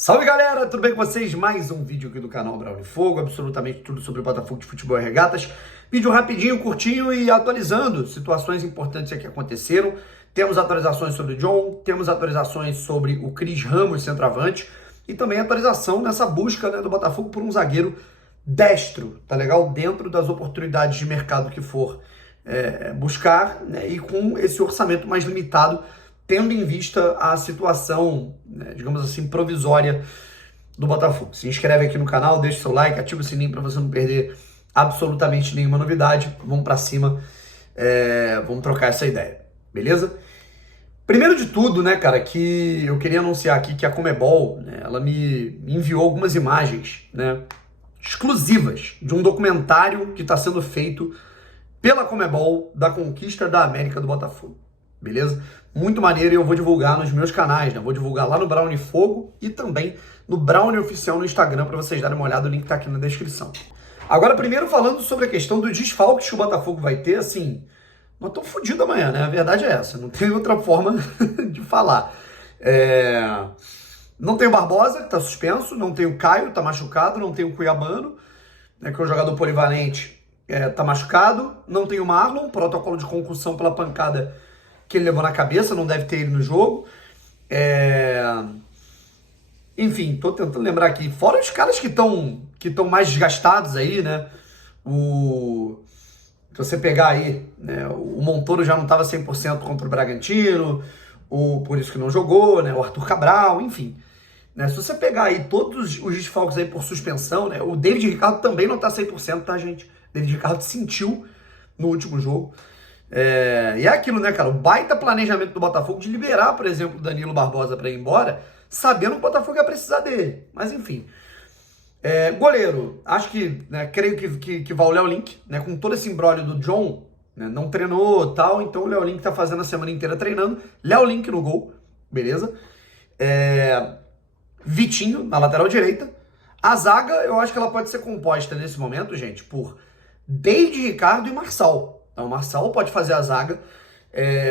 Salve galera, tudo bem com vocês? Mais um vídeo aqui do canal Brown Fogo, absolutamente tudo sobre o Botafogo de futebol e regatas. Vídeo rapidinho, curtinho e atualizando situações importantes que aconteceram. Temos atualizações sobre o John, temos atualizações sobre o Cris Ramos, centroavante, e também atualização nessa busca, do Botafogo por um zagueiro destro, tá legal? Dentro das oportunidades de mercado que for buscar, e com esse orçamento mais limitado, tendo em vista a situação, digamos assim, provisória do Botafogo. Se inscreve aqui no canal, deixa seu like, ativa o sininho para você não perder absolutamente nenhuma novidade. Vamos para cima, vamos trocar essa ideia, beleza? Primeiro de tudo, cara, que eu queria anunciar aqui que a Conmebol, ela me enviou algumas imagens, exclusivas de um documentário que está sendo feito pela Conmebol da conquista da América do Botafogo. Beleza? Muito maneiro, e eu vou divulgar nos meus canais, Vou divulgar lá no Brown Fogo e também no Brown Oficial no Instagram para vocês darem uma olhada, o link tá aqui na descrição. Agora, primeiro falando sobre a questão dos desfalques que o Botafogo vai ter, assim, nós estamos fodidos amanhã, A verdade é essa, não tem outra forma de falar. Não tem o Barbosa, que tá suspenso, não tem o Caio, tá machucado, não tem o Cuiabano, que é um jogador polivalente, tá machucado, não tem o Marlon, protocolo de concussão pela pancada que ele levou na cabeça, não deve ter ele no jogo. Enfim, tô tentando lembrar aqui. Fora os caras que estão mais desgastados aí, Se você pegar aí, o Montoro já não estava 100% contra o Bragantino, por isso que não jogou, o Arthur Cabral, enfim. Se você pegar aí todos os desfalques aí por suspensão, o David Ricardo também não tá 100%, tá, gente? O David Ricardo sentiu no último jogo. E é aquilo, cara, o baita planejamento do Botafogo de liberar, por exemplo, o Danilo Barbosa para ir embora, sabendo que o Botafogo ia precisar dele. Mas enfim. Goleiro, acho que, creio que vai o Léo Link, com todo esse imbróglio do John, não treinou e tal, então o Léo Link tá fazendo a semana inteira treinando. Léo Link no gol, beleza? Vitinho na lateral direita. A zaga, eu acho que ela pode ser composta nesse momento, gente, por David Ricardo e Marçal. Então, o Marçal pode fazer a zaga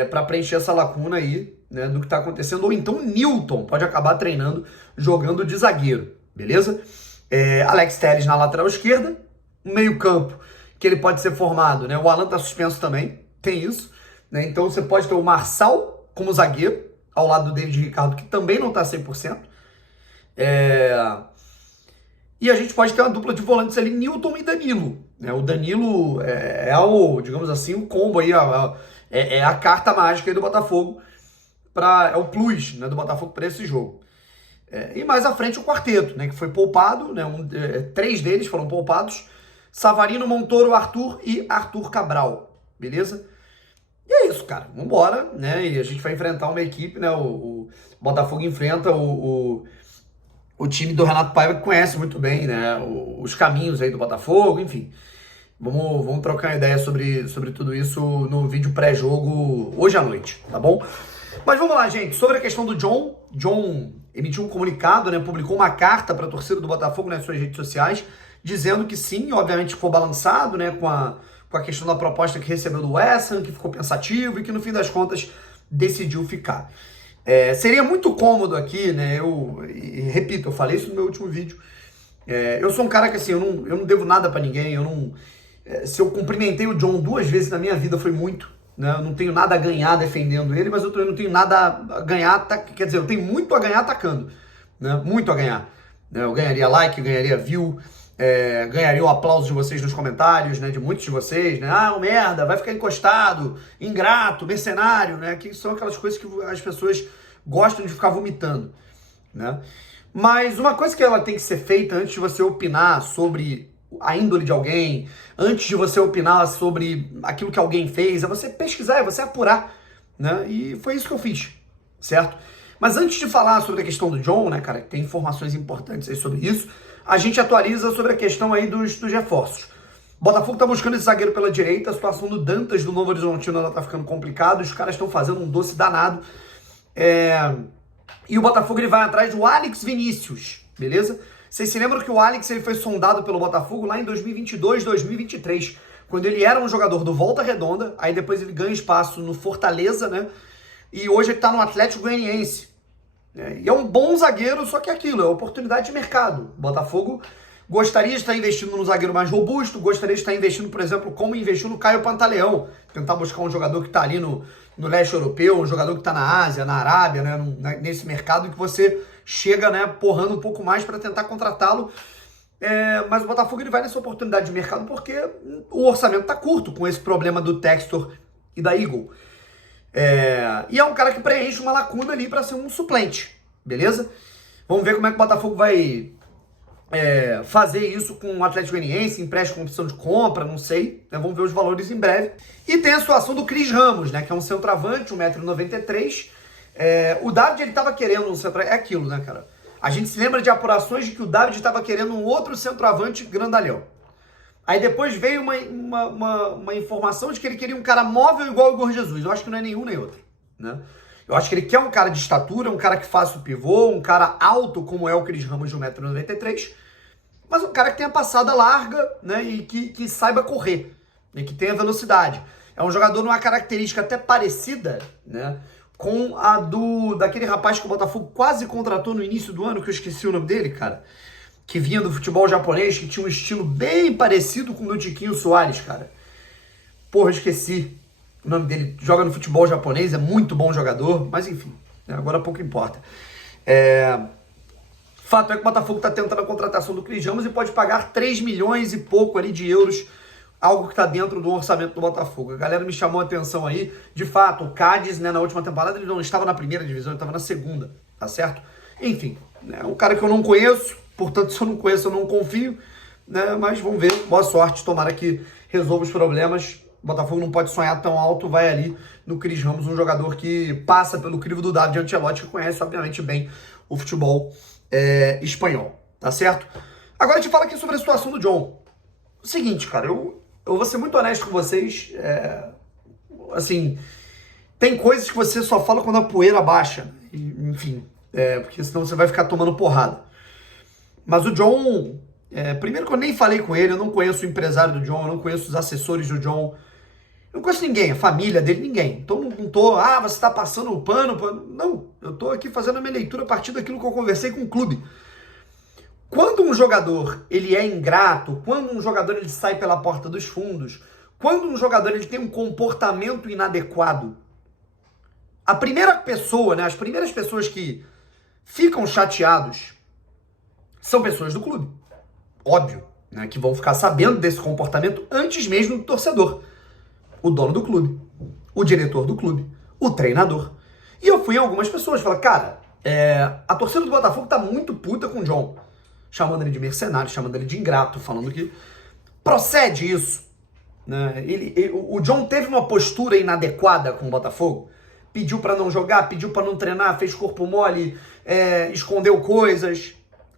para preencher essa lacuna aí, do que está acontecendo. Ou então o Newton pode acabar treinando, jogando de zagueiro, beleza? Alex Telles na lateral esquerda, um meio campo que ele pode ser formado, O Alan tá suspenso também, tem isso. Então você pode ter o Marçal como zagueiro, ao lado do David Ricardo, que também não tá 100%. E a gente pode ter uma dupla de volantes ali, Newton e Danilo. O Danilo o, digamos assim, o combo aí, é a carta mágica aí do Botafogo, é o plus, do Botafogo para esse jogo. E mais à frente o quarteto, que foi poupado, 3 deles foram poupados, Savarino, Montoro, Arthur e Arthur Cabral, beleza? E é isso, cara, vambora, e a gente vai enfrentar uma equipe, o Botafogo enfrenta o time do Renato Paiva, que conhece muito bem, os caminhos aí do Botafogo, enfim. Vamos trocar uma ideia sobre tudo isso no vídeo pré-jogo hoje à noite, tá bom? Mas vamos lá, gente. Sobre a questão do John. John emitiu um comunicado, publicou uma carta para a torcida do Botafogo nas suas redes sociais, dizendo que sim, obviamente ficou balançado, com a questão da proposta que recebeu do West Ham, que ficou pensativo e que no fim das contas decidiu ficar. Seria muito cômodo aqui, repito, eu falei isso no meu último vídeo. Eu sou um cara que assim, eu não devo nada pra ninguém, se eu cumprimentei o John 2 vezes na minha vida foi muito, eu não tenho nada a ganhar defendendo ele, mas eu não tenho nada a ganhar, quer dizer, eu tenho muito a ganhar atacando, muito a ganhar. Eu ganharia like, ganharia view, ganharia o aplauso de vocês nos comentários, de muitos de vocês, um merda, vai ficar encostado, ingrato, mercenário, que são aquelas coisas que as pessoas gostam de ficar vomitando, Mas uma coisa que ela tem que ser feita antes de você opinar sobre a índole de alguém, antes de você opinar sobre aquilo que alguém fez, é você pesquisar, é você apurar, E foi isso que eu fiz, certo? Mas antes de falar sobre a questão do John, cara, que tem informações importantes aí sobre isso, a gente atualiza sobre a questão aí dos reforços. O Botafogo tá buscando esse zagueiro pela direita, a situação do Dantas do Novo Horizontino ela tá ficando complicada, os caras estão fazendo um doce danado. E o Botafogo ele vai atrás do Alex Vinícius, beleza? Vocês se lembram que o Alex ele foi sondado pelo Botafogo lá em 2022, 2023, quando ele era um jogador do Volta Redonda, aí depois ele ganha espaço no Fortaleza, E hoje ele tá no Atlético Goianiense. né? E é um bom zagueiro, só que é aquilo, é oportunidade de mercado. O Botafogo gostaria de estar investindo num zagueiro mais robusto, gostaria de estar investindo, por exemplo, como investiu no Caio Pantaleão, tentar buscar um jogador que está ali no leste europeu, um jogador que está na Ásia, na Arábia, né, nesse mercado que você chega, né, porrando um pouco mais para tentar contratá-lo. Mas o Botafogo ele vai nessa oportunidade de mercado porque o orçamento está curto com esse problema do Textor e da Eagle. E é um cara que preenche uma lacuna ali para ser um suplente, beleza? Vamos ver como é que o Botafogo vai fazer isso com o Atlético Goianiense, empréstimo com opção de compra, não sei, né? Vamos ver os valores em breve. E tem a situação do Cris Ramos, né, que é um centroavante, 1,93 m. O David, ele tava querendo um centroavante, é aquilo, né, cara? A gente se lembra de apurações de que o David estava querendo um outro centroavante grandalhão. Aí depois veio uma informação de que ele queria um cara móvel igual o Igor Jesus. Eu acho que não é nenhum nem outro, né? Eu acho que ele quer um cara de estatura, um cara que faça o pivô, um cara alto como é o Cris Ramos de 1,93 m, mas um cara que tenha passada larga, né, e que saiba correr, e que tenha velocidade. É um jogador numa característica até parecida, né, com a daquele rapaz que o Botafogo quase contratou no início do ano, que eu esqueci o nome dele, cara, que vinha do futebol japonês, que tinha um estilo bem parecido com o do Tiquinho Soares, cara. Porra, eu esqueci o nome dele. Joga no futebol japonês, é muito bom jogador, mas enfim, né, agora pouco importa. Fato é que o Botafogo está tentando a contratação do Cris Ramos e pode pagar 3 milhões e pouco ali de euros, algo que está dentro do orçamento do Botafogo. A galera me chamou a atenção aí. De fato, o Cádiz, né, na última temporada, ele não estava na primeira divisão, ele estava na segunda, tá certo? Enfim, é um cara que eu não conheço, portanto, se eu não conheço, eu não confio, né? Mas vamos ver, boa sorte, tomara que resolva os problemas. O Botafogo não pode sonhar tão alto, vai ali no Cris Ramos, um jogador que passa pelo crivo do David Ancelotti, que conhece, obviamente, bem o futebol espanhol, tá certo? Agora a gente fala aqui sobre a situação do John. O seguinte, cara, eu vou ser muito honesto com vocês, assim, tem coisas que você só fala quando a poeira baixa, enfim, porque senão você vai ficar tomando porrada. Mas o John, primeiro que eu nem falei com ele, eu não conheço o empresário do John, eu não conheço os assessores do John, eu não conheço ninguém, a família dele, ninguém. Então não tô, você tá passando o pano. Não, eu tô aqui fazendo a minha leitura a partir daquilo que eu conversei com o clube. Quando um jogador ele é ingrato, quando um jogador ele sai pela porta dos fundos, quando um jogador ele tem um comportamento inadequado, a primeira pessoa, né, as primeiras pessoas que ficam chateados são pessoas do clube. Óbvio, né, que vão ficar sabendo desse comportamento antes mesmo do torcedor. O dono do clube, o diretor do clube, o treinador. E eu fui em algumas pessoas, falei, cara, a torcida do Botafogo tá muito puta com o John, chamando ele de mercenário, chamando ele de ingrato, falando que procede isso, né? O John teve uma postura inadequada com o Botafogo, pediu para não jogar, pediu para não treinar, fez corpo mole, escondeu coisas.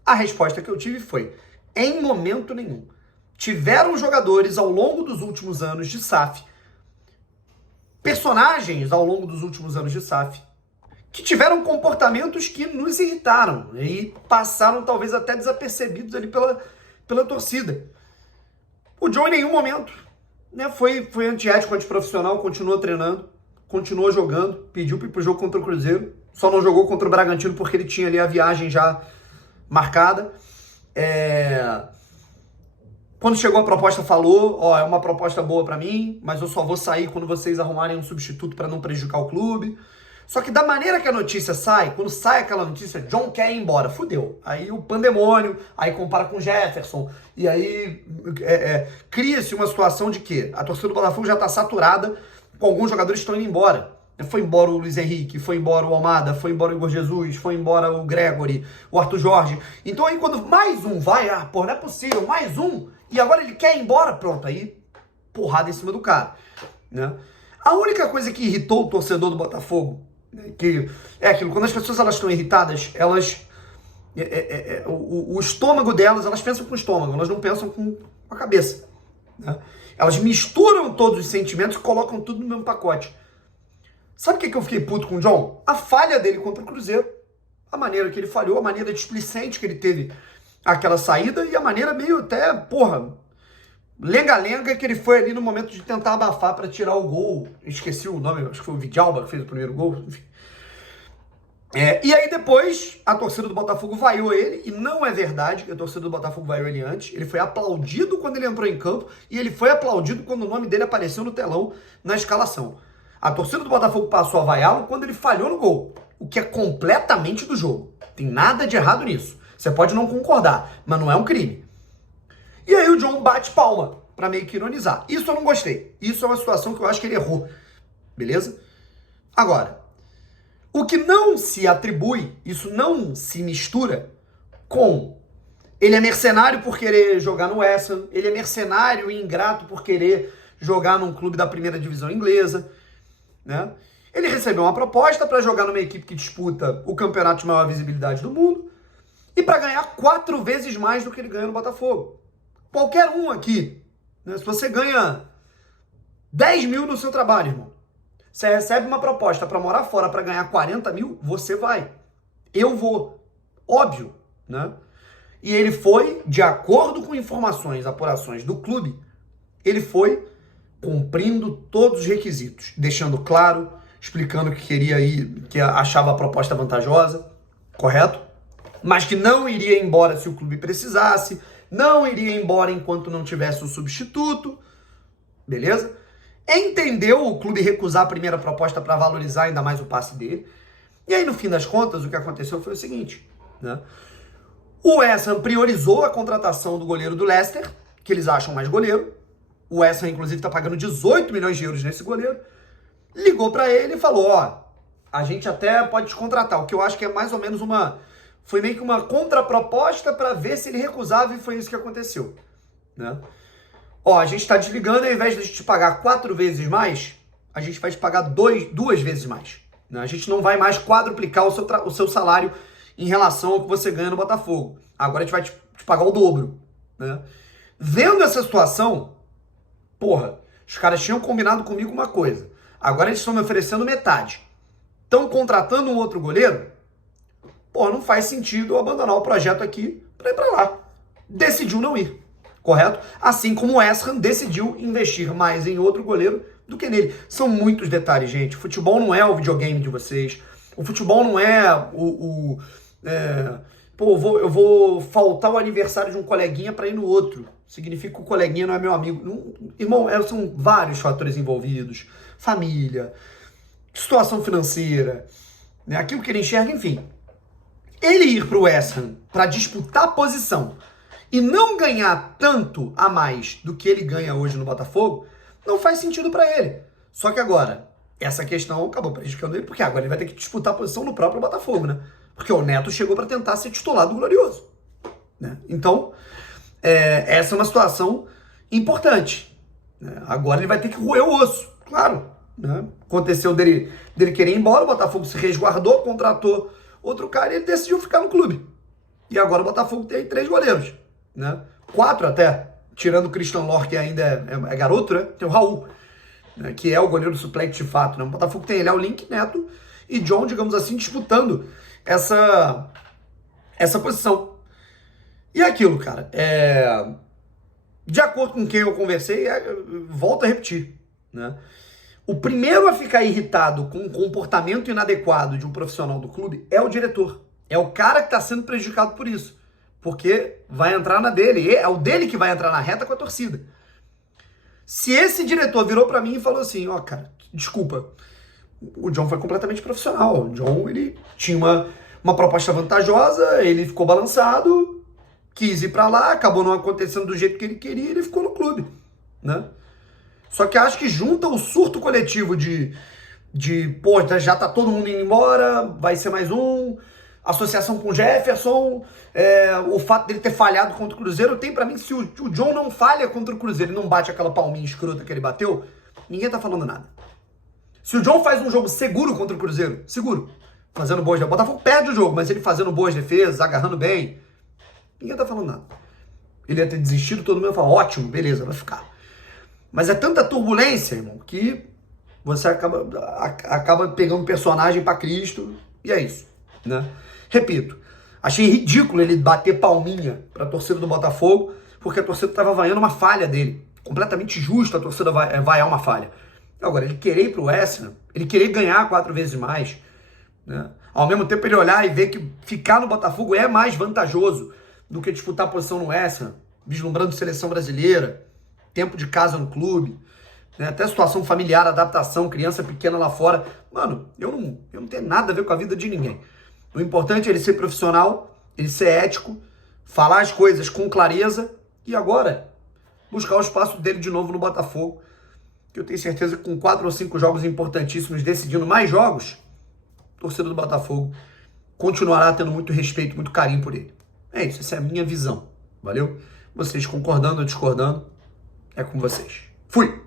A resposta que eu tive foi, em momento nenhum. Tiveram jogadores ao longo dos últimos anos de SAF, personagens ao longo dos últimos anos de SAF, que tiveram comportamentos que nos irritaram e passaram talvez até desapercebidos ali pela torcida. O John em nenhum momento, né, foi antiético, antiprofissional, continuou treinando, continuou jogando, pediu para ir pro jogo contra o Cruzeiro, só não jogou contra o Bragantino porque ele tinha ali a viagem já marcada. Quando chegou a proposta falou, é uma proposta boa pra mim, mas eu só vou sair quando vocês arrumarem um substituto pra não prejudicar o clube. Só que da maneira que a notícia sai, quando sai aquela notícia, John quer ir embora, fudeu. Aí o pandemônio, aí compara com Jefferson, e aí cria-se uma situação de que a torcida do Botafogo já tá saturada com alguns jogadores que estão indo embora. Foi embora o Luiz Henrique, foi embora o Almada, foi embora o Igor Jesus, foi embora o Gregory, o Arthur Jorge. Então aí quando mais um vai, não é possível, mais um, e agora ele quer ir embora, pronto, aí porrada em cima do cara, né? A única coisa que irritou o torcedor do Botafogo, né, que é aquilo, quando as pessoas elas estão irritadas, elas, o estômago delas, elas pensam com o estômago, elas não pensam com a cabeça, né? Elas misturam todos os sentimentos e colocam tudo no mesmo pacote. Sabe o que eu fiquei puto com o John? A falha dele contra o Cruzeiro. A maneira que ele falhou, a maneira displicente que ele teve aquela saída e a maneira meio até, lenga-lenga que ele foi ali no momento de tentar abafar para tirar o gol. Esqueci o nome, acho que foi o Vidalba que fez o primeiro gol. Enfim. E aí depois a torcida do Botafogo vaiou ele, e não é verdade que a torcida do Botafogo vaiou ele antes. Ele foi aplaudido quando ele entrou em campo e ele foi aplaudido quando o nome dele apareceu no telão na escalação. A torcida do Botafogo passou a vaiá-lo quando ele falhou no gol, o que é completamente do jogo. Tem nada de errado nisso. Você pode não concordar, mas não é um crime. E aí o John bate palma pra meio que ironizar. Isso eu não gostei. Isso é uma situação que eu acho que ele errou. Beleza? Agora, o que não se atribui, isso não se mistura com ele é mercenário por querer jogar no West Ham, ele é mercenário e ingrato por querer jogar num clube da primeira divisão inglesa, né? Ele recebeu uma proposta para jogar numa equipe que disputa o campeonato de maior visibilidade do mundo e para ganhar 4 vezes mais do que ele ganha no Botafogo. Qualquer um aqui, né? Se você ganha 10 mil no seu trabalho, irmão, você recebe uma proposta para morar fora para ganhar 40 mil, você vai. Eu vou. Óbvio, né? E ele foi, de acordo com informações, apurações do clube, ele foi cumprindo todos os requisitos, deixando claro, explicando que queria ir, que achava a proposta vantajosa, correto? Mas que não iria embora se o clube precisasse, não iria embora enquanto não tivesse um substituto, beleza? Entendeu o clube recusar a primeira proposta para valorizar ainda mais o passe dele. E aí, no fim das contas, o que aconteceu foi o seguinte, né? O West Ham priorizou a contratação do goleiro do Leicester, que eles acham mais goleiro. O West Ham, inclusive, está pagando 18 milhões de euros nesse goleiro. Ligou para ele e falou, ó, a gente até pode te contratar. O que eu acho que é mais ou menos foi meio que uma contraproposta para ver se ele recusava, e foi isso que aconteceu, né? Ó, a gente está desligando, ao invés de te pagar 4 vezes mais, a gente vai te pagar 2 vezes mais, né? A gente não vai mais quadruplicar o seu salário em relação ao que você ganha no Botafogo. Agora a gente vai te pagar o dobro, né? Vendo essa situação, porra, os caras tinham combinado comigo uma coisa. Agora eles estão me oferecendo metade. Estão contratando um outro goleiro? Porra, não faz sentido eu abandonar o projeto aqui para ir para lá. Decidiu não ir. Correto? Assim como o West Ham decidiu investir mais em outro goleiro do que nele. São muitos detalhes, gente. O futebol não é o videogame de vocês. O futebol não é eu vou faltar o aniversário de um coleguinha para ir no outro. Significa que o coleguinha não é meu amigo. Não, irmão, são vários fatores envolvidos. Família, situação financeira, né? Aquilo que ele enxerga, enfim. Ele ir para o West Ham para disputar a posição e não ganhar tanto a mais do que ele ganha hoje no Botafogo, não faz sentido para ele. Só que agora, essa questão acabou prejudicando ele, porque agora ele vai ter que disputar a posição no próprio Botafogo, né? Porque o Neto chegou para tentar ser titular do Glorioso, né? Então, essa é uma situação importante, né? Agora ele vai ter que roer o osso, claro, né? Aconteceu dele querer ir embora, o Botafogo se resguardou, contratou outro cara e ele decidiu ficar no clube. E agora o Botafogo tem 3 goleiros, né? 4 até, tirando o Christian Lor, que ainda é garoto, né? Tem o Raul, né? Que é o goleiro suplente de fato, né? O Botafogo tem Léo Link, Neto e John, digamos assim, disputando essa posição. E aquilo, cara, de acordo com quem eu conversei, volto a repetir, né? O primeiro a ficar irritado com o comportamento inadequado de um profissional do clube é o diretor. É o cara que está sendo prejudicado por isso. Porque vai entrar na dele. É o dele que vai entrar na reta com a torcida. Se esse diretor virou para mim e falou assim, ó, cara, desculpa, o John foi completamente profissional. O John, ele tinha uma proposta vantajosa, ele ficou balançado, quis ir para lá, acabou não acontecendo do jeito que ele queria e ele ficou no clube, né? Só que acho que junta o surto coletivo pô, já tá todo mundo indo embora, vai ser mais um, associação com o Jefferson, o fato dele ter falhado contra o Cruzeiro. Tem pra mim que se o John não falha contra o Cruzeiro e não bate aquela palminha escrota que ele bateu, ninguém tá falando nada. Se o John faz um jogo seguro contra o Cruzeiro, seguro, fazendo boas defesas, o Botafogo perde o jogo, mas ele fazendo boas defesas, agarrando bem, ninguém tá falando nada. Ele ia ter desistido, todo mundo ia falar, ótimo, beleza, vai ficar. Mas é tanta turbulência, irmão, que você acaba pegando um personagem pra Cristo e é isso, né? Repito, achei ridículo ele bater palminha pra torcida do Botafogo, porque a torcida tava vaiando uma falha dele. Completamente justo a torcida vaiar uma falha. Agora, ele querer ir pro West Ham, ele querer ganhar 4 vezes mais, né? Ao mesmo tempo ele olhar e ver que ficar no Botafogo é mais vantajoso do que disputar a posição no West Ham, vislumbrando seleção brasileira, tempo de casa no clube, né? Até situação familiar, adaptação, criança pequena lá fora. Mano, eu não tenho nada a ver com a vida de ninguém. O importante é ele ser profissional, ele ser ético, falar as coisas com clareza e agora buscar o espaço dele de novo no Botafogo, que eu tenho certeza que com 4 ou 5 jogos importantíssimos, decidindo mais jogos, a torcida do Botafogo continuará tendo muito respeito, muito carinho por ele. É isso, essa é a minha visão, valeu? Vocês concordando ou discordando, é com vocês. Fui!